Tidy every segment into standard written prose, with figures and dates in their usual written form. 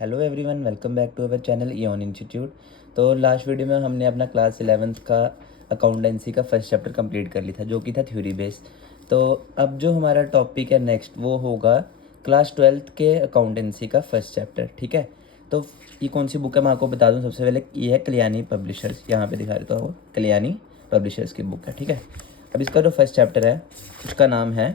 Hello everyone, welcome back to our channel इयन institute. तो last video में हमने अपना क्लास 11th का अकाउंटेंसी का फर्स्ट चैप्टर कंप्लीट कर लिया था, जो कि था थ्योरी बेस। तो अब जो हमारा टॉपिक है नेक्स्ट, वो होगा क्लास 12th के अकाउंटेंसी का फर्स्ट चैप्टर। ठीक है, तो ये कौन सी बुक है मैं आपको बता दूं। सबसे पहले ये है कल्याणी पब्लिशर्स, यहाँ पे दिखा देता हूँ, कल्याणी पब्लिशर्स की बुक है। ठीक है, अब इसका जो फर्स्ट चैप्टर है उसका नाम है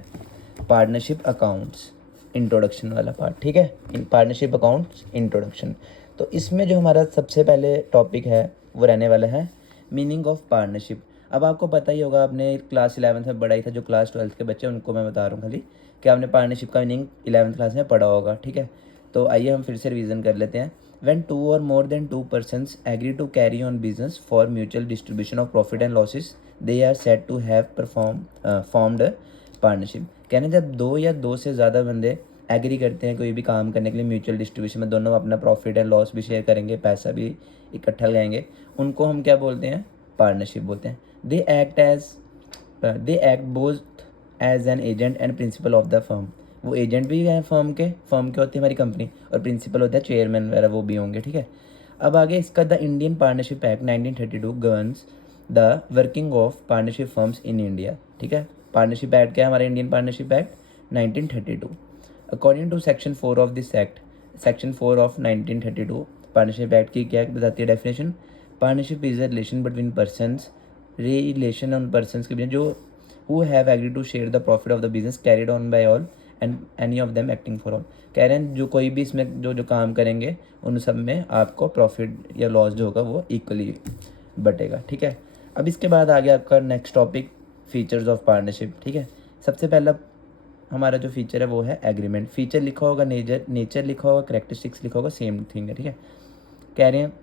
पार्टनरशिप अकाउंट्स, इंट्रोडक्शन वाला पार्ट। ठीक है, इन पार्टनरशिप अकाउंट्स इंट्रोडक्शन। तो इसमें जो हमारा सबसे पहले टॉपिक है वो रहने वाला है मीनिंग ऑफ पार्टनरशिप। अब आपको पता ही होगा, आपने क्लास 11th में पढ़ा ही था। जो क्लास 12th के बच्चे उनको मैं बता रहा हूँ खाली कि आपने पार्टनरशिप का मीनिंग 11th क्लास में पढ़ा होगा। ठीक है, तो आइए हम फिर से रिवीजन कर लेते हैं। When two or more than two persons agree to carry on business for mutual distribution of profit and losses, they are said to have formed a partnership. कहने जब दो या दो से ज़्यादा बंदे एग्री करते हैं कोई भी काम करने के लिए म्यूचुअल डिस्ट्रीब्यूशन में, दोनों अपना प्रॉफिट एंड लॉस भी शेयर करेंगे, पैसा भी इकट्ठा लगाएंगे, उनको हम क्या बोलते हैं? पार्टनरशिप बोलते हैं। They act both as an agent and principal of the firm. वो एजेंट भी हैं फर्म के होती है हमारी कंपनी, और प्रिंसिपल होता है चेयरमैन वगैरह, वो भी होंगे। ठीक है, अब आगे इसका the Indian partnership act 1932 governs the working of partnership firms in India. ठीक है, पार्टनरशिप एक्ट क्या है हमारा? Indian partnership act 1932। According to section 4 of this act, section 4 of 1932 partnership act की क्या बताती है definition? Partnership is a relation between persons, relation on persons के बीच जो who have agreed to share the profit of the business carried on by all and any of them acting for all. कह रहे हैं जो कोई भी इसमें जो जो काम करेंगे उन सब में आपको प्रॉफिट या लॉस जो होगा वो इक्वली बटेगा। ठीक है, अब इसके बाद आ गया आपका next topic, features of partnership. ठीक है, सबसे पहला हमारा जो फीचर है वो है एग्रीमेंट। फीचर लिखा होगा, नेचर लिखा होगा, करेक्टरिस्टिक्स लिखा होगा, सेम थिंग है। ठीक है, कह रहे हैं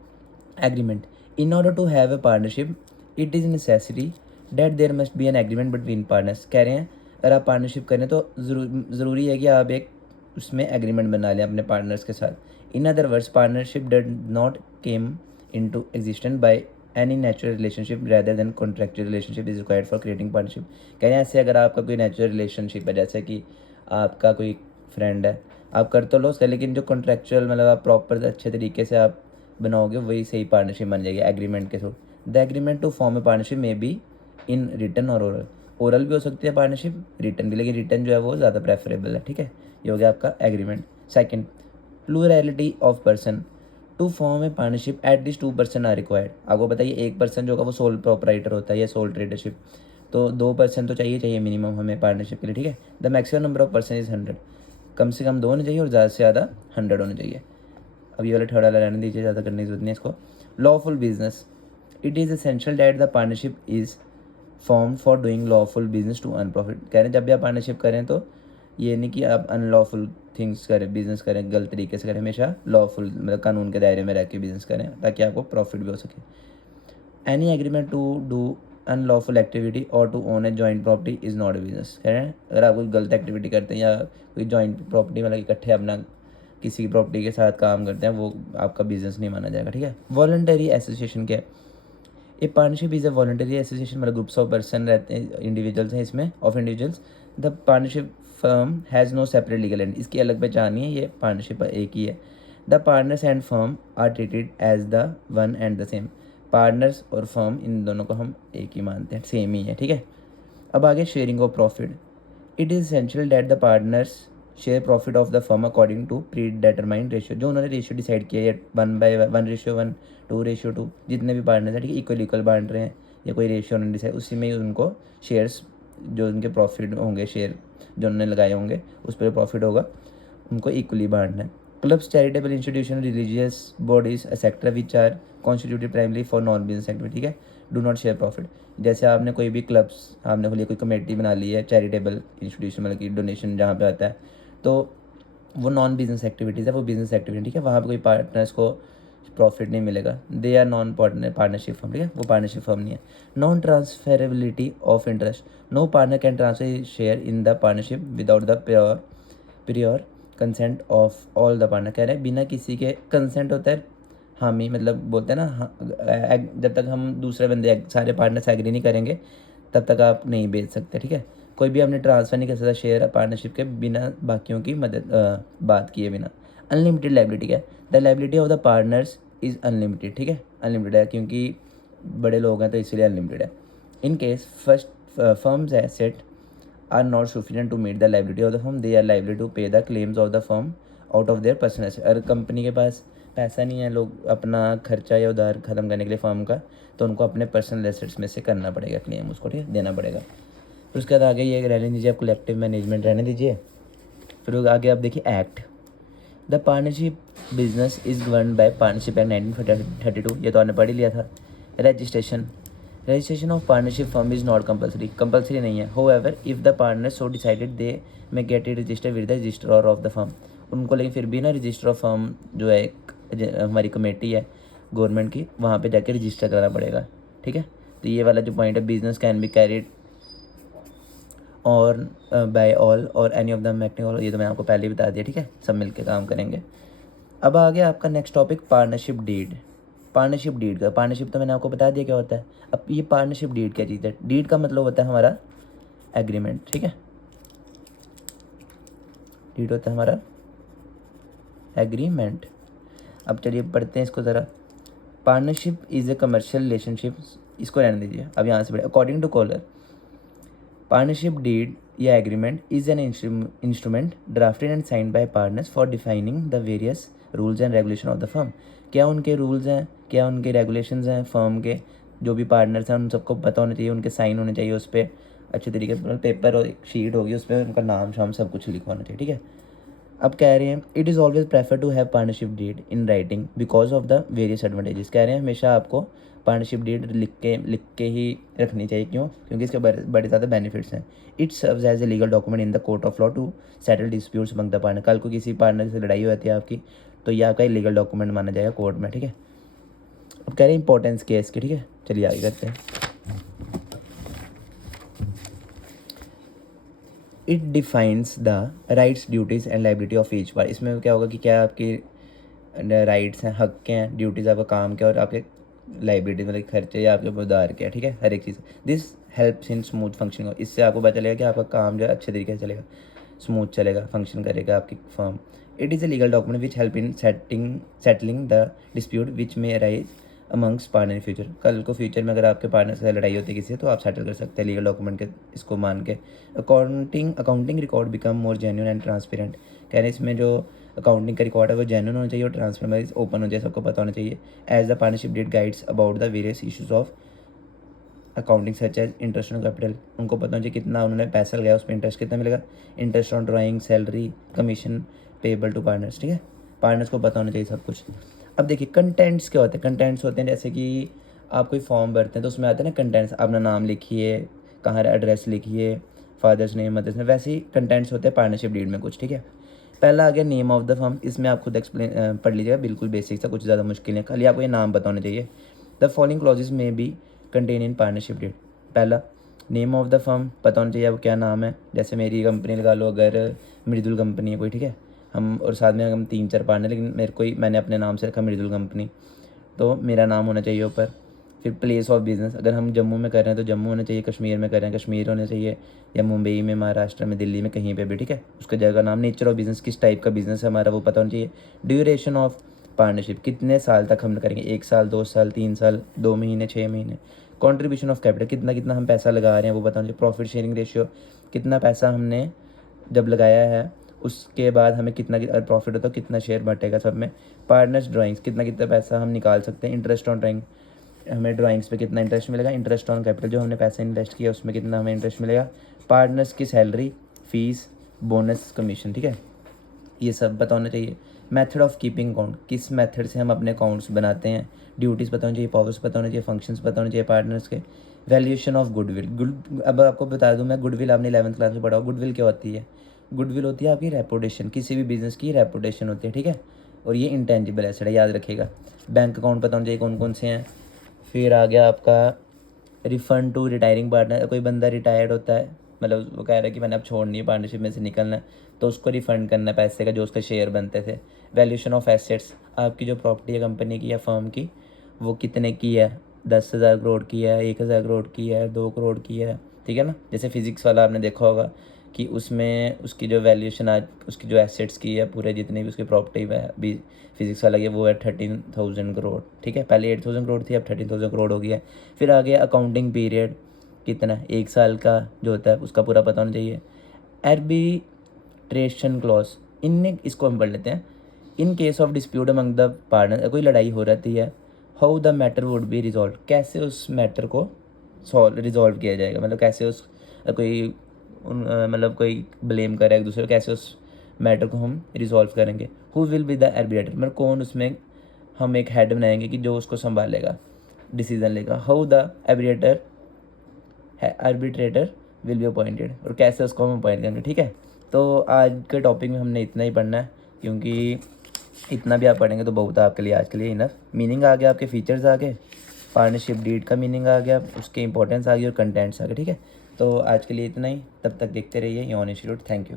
agreement. In order to have a partnership it is necessary that there must be an agreement between partners. कह रहे हैं अगर आप पार्टनरशिप करें तो ज़रूरी है कि आप एक उसमें एग्रीमेंट बना लें अपने पार्टनर्स के साथ। In other words partnership did not came into existence by any natural relationship rather than contractual relationship is required for creating partnership. कह रहे हैं ऐसे अगर आपका कोई नेचुरल रिलेशनशिप है, जैसे कि आपका कोई फ्रेंड है, आप कर तो लो उसका, लेकिन जो कॉन्ट्रेक्चुअल मतलब आप प्रॉपर अच्छे तरीके से आप बनाओगे वही सही पार्टनरशिप बन जाएगी एग्रीमेंट के through. The agreement to form a partnership में बी इन रिटर्न और ओरल। ओरल भी हो सकती है पार्टनरशिप, रिटर्न भी, लेकिन रिटर्न जो है वो ज़्यादा प्रेफरेबल है। ठीक है, ये हो गया आपका agreement. Second, plurality of person to form a partnership at this two person are required. आपको बताइए एक पर्सन जो होगा वो सोल प्रोपराइटर होता है या सोल ट्रेडरशिप, तो दो पर्सन तो चाहिए मिनिमम हमें पार्टनरशिप के लिए। ठीक है, the maximum number of person is 100। कम से कम दो होने चाहिए और ज़्यादा से ज़्यादा 100 होने चाहिए। अब ये वाला थर्ड वाला रहने दीजिए, ज़्यादा करने की जरूरत नहीं है इसको। Lawful business it is essential that the partnership is form for doing lawful business to earn profit. कह रहे हैं जब भी आप पार्टनरशिप करें तो ये नहीं कि आप अनलॉफुल थिंग्स करें, बिजनेस करें, गलत तरीके से करें, हमेशा लॉफुल मतलब कानून के दायरे में रह के बिजनेस करें ताकि आपको प्रॉफिट भी हो सके। Any agreement to do unlawful activity और to own a joint property is not a business. कह रहे हैं अगर आप कोई गलत एक्टिविटी करते हैं या कोई जॉइंट प्रॉपर्टी मतलब इकट्ठे अपना किसी की प्रॉपर्टी के साथ काम करते हैं, वो आपका बिजनेस नहीं माना जाएगा। ठीक है, वॉलंटरी एसोसिएशन क्या है? A partnership is a voluntary association, मतलब ग्रुप्स ऑफ पर्सन रहते हैं, इंडिविजुअल्स हैं इसमें, of individuals. The partnership firm has no separate legal end, इसकी अलग पहचान नहीं है, ये पार्टनरशिप एक ही है। The partners and firm are treated as the one and the same. Partners और फर्म इन दोनों को हम एक ही मानते हैं, सेम ही है। ठीक है, अब आगे sharing of profit. It is essential that the partners share profit of the firm according to predetermined ratio. जो उन्होंने रेशियो डिसाइड किया है 1:1, 2:2, जितने भी पार्टनर्स हैं, ठीक है, इक्वल इक्वल बांट रहे हैं या कोई रेशियो उन्होंने डिसाइड, उसी में ही उनको शेयर्स जो उनके प्रॉफिट होंगे, शेयर जो उन्होंने लगाए होंगे उस पर प्रॉफिट होगा, उनको इक्वली बांटना है। Clubs, charitable institution, religious bodies etcetera which are constituted primarily for non business activity, ठीक है, डू नॉट शेयर प्रॉफिट। जैसे आपने कोई भी क्लब्स आपने खोली, कोई कमेटी बना ली है, चैरिटेबल इंस्टीट्यूशन मतलब कि डोनेशन जहाँ पे आता है, तो वो नॉन बिजनेस एक्टिविटीज़ है, वो बिजनेस एक्टिविटी, ठीक है, वहाँ पे कोई पार्टनर्स को प्रॉफिट नहीं मिलेगा। They are non partnership firm, ठीक है, वो पार्टनरशिप फर्म नहीं है। Non transferability of interest, no partner can transfer share in the partnership without the pure consent of all the partner. कह रहे हैं बिना किसी के कंसेंट होता है, हामी मतलब बोलते हैं ना, जब तक हम दूसरे बंदे सारे पार्टनर्स एग्री नहीं करेंगे तब तक आप नहीं बेच सकते। ठीक है, कोई भी आपने ट्रांसफ़र नहीं कर सकता शेयर पार्टनरशिप के बिना बाकियों की मदद बात किए बिना। अनलिमिटेड लाइबिलिटी क्या है, the liability of the partners is unlimited, ठीक है, अनलिमिटेड है क्योंकि बड़े लोग हैं तो इसलिए अनलिमिटेड है। In case first firms asset are not sufficient to meet the liability of the firm, they are liable to pay the claims of the firm out of their personal asset. अगर company के पास पैसा नहीं है, लोग अपना खर्चा या उधार ख़त्म करने के लिए फर्म का, तो उनको अपने पर्सनल एसेट्स में से करना पड़ेगा क्लेम, उसको ठीक है देना पड़ेगा। फिर उसके बाद आगे ये रहने दीजिए, आप कलेक्टिव मैनेजमेंट रहने दीजिए। फिर आगे आप देखिए act, the partnership business is govern by partnership act 1932, ये तो आपने पढ़ ही लिया था। Registration of partnership firm is not compulsory नहीं है। However if the partner so decided they may get it registered with the registrar of the firm, उनको लेकिन फिर भी ना रजिस्टर ऑफ फर्म जो है हमारी कमेटी है गवर्नमेंट की, वहाँ पे जाके रजिस्टर कराना पड़ेगा, ठीक है। तो ये वाला जो पॉइंट है, बिजनेस कैन बी कैरिड और बाय ऑल और any of the acting all, ये तो मैंने आपको पहले ही बता दिया, ठीक है, सब मिलके काम करेंगे। अब आ गया आपका next topic, partnership deed. Partnership deed का, पार्टनरशिप तो मैंने आपको बता दिया क्या होता है। अब ये पार्टनरशिप डीड क्या चीज़ है, डीड का मतलब होता है हमारा एग्रीमेंट, ठीक है, डीड होता है हमारा एग्रीमेंट। अब चलिए पढ़ते हैं इसको ज़रा। Partnership is a commercial relationship, इसको रहने दीजिए, अब यहाँ से बढ़े। According to collar, partnership deed या agreement is an instrument drafted and signed by partners for defining the various rules and regulation of the firm. क्या उनके रूल्स हैं, क्या उनके रेगुलेशंस हैं फर्म के, जो भी पार्टनर्स हैं उन सबको पता होना चाहिए, उनके साइन होने चाहिए उस पर अच्छे तरीके से, पेपर और एक शीट होगी उस पर उनका नाम शाम सब कुछ लिखा होना चाहिए, ठीक है। अब कह रहे हैं it is always prefer to have partnership deed in writing because of the various advantages. कह रहे हैं हमेशा आपको पार्टनरशिप डीड लिख के ही रखनी चाहिए, क्यों, क्योंकि इसके बड़े बड़े ज़्यादा बेनिफिट्स हैं। It serves as a legal document in the court of law to settle disputes among the partner. कल को किसी पार्टनर से लड़ाई हो जाती है आपकी, तो ये आपका लीगल डॉक्यूमेंट माना जाएगा कोर्ट में, ठीक है। अब कह रहे हैं इंपॉर्टेंस केस की, ठीक है, चलिए आगे करते हैं। It defines the rights duties and liability of each part. इसमें क्या होगा कि क्या आपकी राइट्स हैं, हक के हैं, ड्यूटीज़ आपका काम क्या, और आपके लाइबिलिटी मतलब खर्चे या आपके उधार क्या, ठीक है, हर एक चीज़। This helps in smooth functioning, इससे आपको पता चलेगा कि आपका काम जो है अच्छे तरीके से चलेगा, स्मूथ चलेगा, फंक्शन करेगा आपकी firm. It is a legal document which help in settling the dispute which may arise amongst partner in future. कल को फ्यूचर में अगर आपके पार्टनर से लड़ाई होती है किसी से, तो आप सेटल कर सकते हैं लीगल डॉक्यूमेंट के इसको मान के। Accounting record become more genuine and transparent. कह रहे हैं इसमें जो अकाउंटिंग का रिकॉर्ड है वो जेन्युइन होना चाहिए और ट्रांसपेरेंट ओपन होना चाहिए, सबको पता होना चाहिए। As the partnership deed guides about the various issues of accounting such as interest on capital, उनको पता होना चाहिए कितना उन्होंने पैसा लगाया, उस पर इंटरेस्ट कितना मिलेगा, interest on drawing, salary, commission payable to partners, ठीक है, पार्टनर्स को पता होना चाहिए सब कुछ। अब देखिए कंटेंट्स क्या होते हैं, कंटेंट्स होते हैं जैसे कि आप कोई फॉर्म भरते हैं तो उसमें आते हैं ना कंटेंट्स, अपना नाम लिखिए, कहाँ एड्रेस लिखिए, फादर्स नेम, मदर्स नेम, वैसे ही कंटेंट्स होते हैं पार्टनरशिप डीड में कुछ, ठीक है। पहला आ गया नेम ऑफ द फर्म, इसमें आप खुद एक्सप्लेन पढ़ लीजिएगा, बिल्कुल बेसिक था, कुछ ज़्यादा मुश्किल नहीं, खाली आपको ये नाम पता होना चाहिए। द फॉलोइंग क्लॉजेज में be contain in partnership deed. पहला नेम ऑफ द फर्म पता होना चाहिए आपको क्या नाम है, जैसे मेरी कंपनी लगा लो, अगर मृदुल कंपनी है कोई, ठीक है, हम और साथ में हम 3-4 पार्टनर, लेकिन मैंने अपने नाम से रखा मृदुल कंपनी, तो मेरा नाम होना चाहिए ऊपर। फिर प्लेस ऑफ बिज़नेस, अगर हम जम्मू में कर रहे हैं तो जम्मू होना चाहिए, कश्मीर में कर रहे हैं कश्मीर होना चाहिए, या मुंबई में, महाराष्ट्र में, दिल्ली में, कहीं पे भी, ठीक है, उसका जगह का नाम। नेचर ऑफ बिज़नेस, किस टाइप का बिज़नेस है हमारा वो पता होना चाहिए। ड्यूरेशन ऑफ पार्टनरशिप, कितने साल तक हम करेंगे, 1 साल, 2 साल, 3 साल, 2 महीने, 6 महीने। कंट्रीब्यूशन ऑफ कैपिटल, कितना कितना हम पैसा लगा रहे हैं वो बताना चाहिए। प्रॉफिट शेयरिंग रेशियो, कितना पैसा हमने जब लगाया है उसके बाद हमें कितना प्रॉफिट होता है, कितना शेयर बटेगा सब में। पार्टनर्स ड्राइंग्स, कितना कितना पैसा हम निकाल सकते हैं। इंटरेस्ट ऑन ड्राइंग, हमें ड्राइंग्स पे कितना इंटरेस्ट मिलेगा। इंटरेस्ट ऑन कैपिटल, जो हमने पैसा इन्वेस्ट किया उसमें कितना हमें इंटरेस्ट मिलेगा। पार्टनर्स की सैलरी, फीस, बोनस, कमीशन, ठीक है, ये सब पता होना चाहिए। मेथड ऑफ कीपिंग अकाउंट, किस मेथड से हम अपने अकाउंट्स बनाते हैं। ड्यूटीज़ पता होनी चाहिए, पावर्स पता होना चाहिए, फंक्शंस पता होना चाहिए पार्टनर्स के। वैल्यूएशन ऑफ गुडविल, अब आपको बता दूं मैं, गुडविल आपने 11th क्लास में पढ़ा हो। गुडविल क्या होती है, गुडविल होती है आपकी रेपुटेशन, किसी भी बिजनेस की रेपुटेशन होती है, ठीक है, और ये इंटेंजिबल एसेट है, याद रखिएगा। बैंक अकाउंट पता होना चाहिए कौन कौन से हैं। फिर आ गया आपका रिफंड टू रिटायरिंग पार्टनर, कोई बंदा रिटायर्ड होता है, मतलब वो कह रहा है कि मैंने अब छोड़नी है, पार्टनरशिप में से निकलना है, तो उसको रिफ़ंड करना है पैसे का जो उसके शेयर बनते थे। वैल्यूएशन ऑफ एसेट्स, आपकी जो प्रॉपर्टी है कंपनी की या फर्म की, वो कितने की है, 10,000 करोड़ की है, 1,000 करोड़ की है, 2 करोड़ की है, ठीक है ना। जैसे फिजिक्स वाला आपने देखा होगा कि उसमें उसकी जो वैल्यूएशन आज उसकी जो एसेट्स की है पूरे जितने भी उसकी प्रॉपर्टी है अभी फिजिक्स वाला ये वो है 13,000 करोड़, ठीक है। पहले 8,000 करोड़ थी, अब 13,000 करोड़ हो गई है। फिर आगे अकाउंटिंग पीरियड कितना, 1 साल का जो होता है उसका पूरा पता होना चाहिए। आर्बिट्रेशन क्लॉज, इनने इसको हम पढ़ लेते हैं। In case of dispute among the partner, कोई लड़ाई हो रहती है, how the matter would be resolve, कैसे उस मैटर को रिजॉल्व किया जाएगा, मतलब कैसे उस कोई मतलब कोई ब्लेम करे एक दूसरे को, कैसे उस मैटर को हम रिजॉल्व करेंगे। Who will be the arbitrator, मतलब कौन उसमें हम एक हेड बनाएंगे कि जो उसको संभालेगा, डिसीजन लेगा। How the arbitrator will be appointed, और कैसे उसको हम अपॉइंट करेंगे, ठीक है। तो आज के टॉपिक में हमने इतना ही पढ़ना है, क्योंकि इतना भी आप पढ़ेंगे तो बहुत है आपके लिए, आज के लिए इनफ। मीनिंग आ गया, आपके फीचर्स आ गए, पार्टनरशिप डीड का मीनिंग आ गया, उसके इंपॉर्टेंस आ गई और कंटेंट्स आ गए, ठीक है। तो आज के लिए इतना ही, तब तक देखते रहिए योन इंस्टीट्यूट। Thank you.